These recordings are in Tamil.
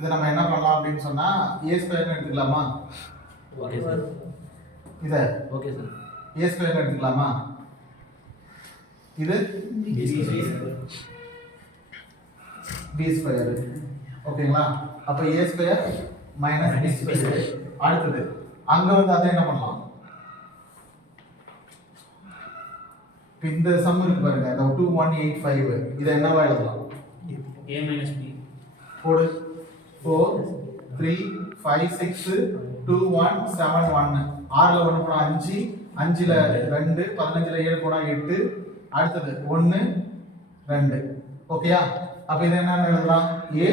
இதை நம்ம என்ன பண்ணலாம் அப்படின்னு சொன்னா ஏ ஸ்கொயர்னு எடுத்துக்கலாமா? ஓகே சார் இதை. ஓகே சார் ஏ ஸ்கொயர்னு எடுத்துக்கலாமா? இது பி ஸ்கொயர் ஓகேங்களா அப்போ A square minus B square அடுத்தது அங்க வந்து அதை என்ன பண்ணலாம்? இந்த சம் இருக்கு பாருங்க இந்த டூ ஒன் எயிட் ஃபைவ் இதை என்னவா எழுதலாம்? ஏ மைனஸ் பி போடு. Four three five six two one seven ஒன்னு ஆறில் ஒன்று போனால் அஞ்சு அஞ்சில் ரெண்டு பதினஞ்சில் ஏழு போனால் எட்டு. அடுத்தது ஒன்று ரெண்டு. ஓகேயா அப்போ இது என்னன்னு எழுதலாம்? ஏ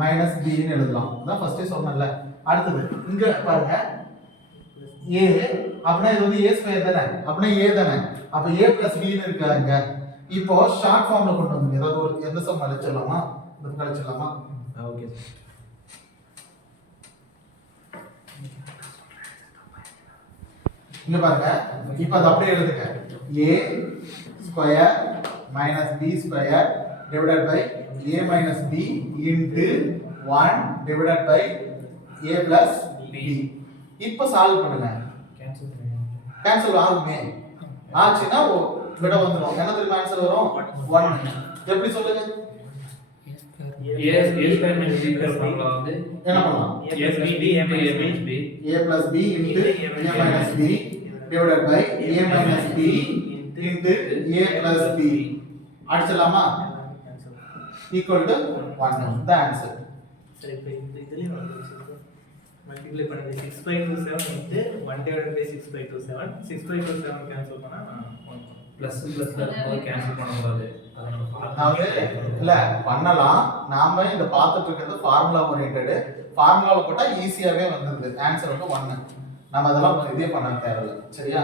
மைனஸ் பின்னு எழுதலாம். அதான் ஃபர்ஸ்டே சொன்னேன்ல. அடுத்தது இங்கே பாருங்க. ஏ அப்படின்னா இது வந்து ஏ ஸ்கொயர் தானே? அப்படின்னா ஏ தானே? அப்போ ஏ பிளஸ் பின்னு இருக்காங்க இப்போ ஷார்ட் ஃபார்ம்ல கொண்டு வந்து ஏதாவது ஒரு எந்த சம் அழைச்சிடலாமா? இந்த ஓகே சார் இங்க பாருங்க. இப்போ அது அப்படியே எழுதுங்க. A square minus B square divided by A minus B into one divided by A plus B இப்போ சால்வ் பண்ணுங்க. கேன்சல் பண்ணுங்க கேன்சல் ஆகுமே? ஆச்சுன்னா ஓ- விட வந்துடும் என்ன திரும்ப ஆன்சர் வரும்? ஒன் எப்படி சொல்லுங்க? என்ன பண்ணலாம்? A plus B A minus B a b. a b. divided by a minus b into a plus b. அடிச்சிடலாமா equal to 1 the answer. சரி இப்போ இந்த இதுலேயும் வந்து மல்டிப்ளை பண்ணுங்க six by two seven into one divide by six by two seven six by two seven cancel பண்ணால் பிளஸ் பிளஸ் போது கேன்சல் பண்ணக்கூடாது அதாவது இல்ல பண்ணலாம். நாம இந்த பார்த்துட்டு இருக்கிறது ஃபார்முலா ஓரியன்டட் ஃபார்முலால போட்டா ஈஸியாவே வந்துருது. ஆன்சர் வந்து 1 நம்ம அதெல்லாம் இதே பண்ண தேவையில்லை. சரியா?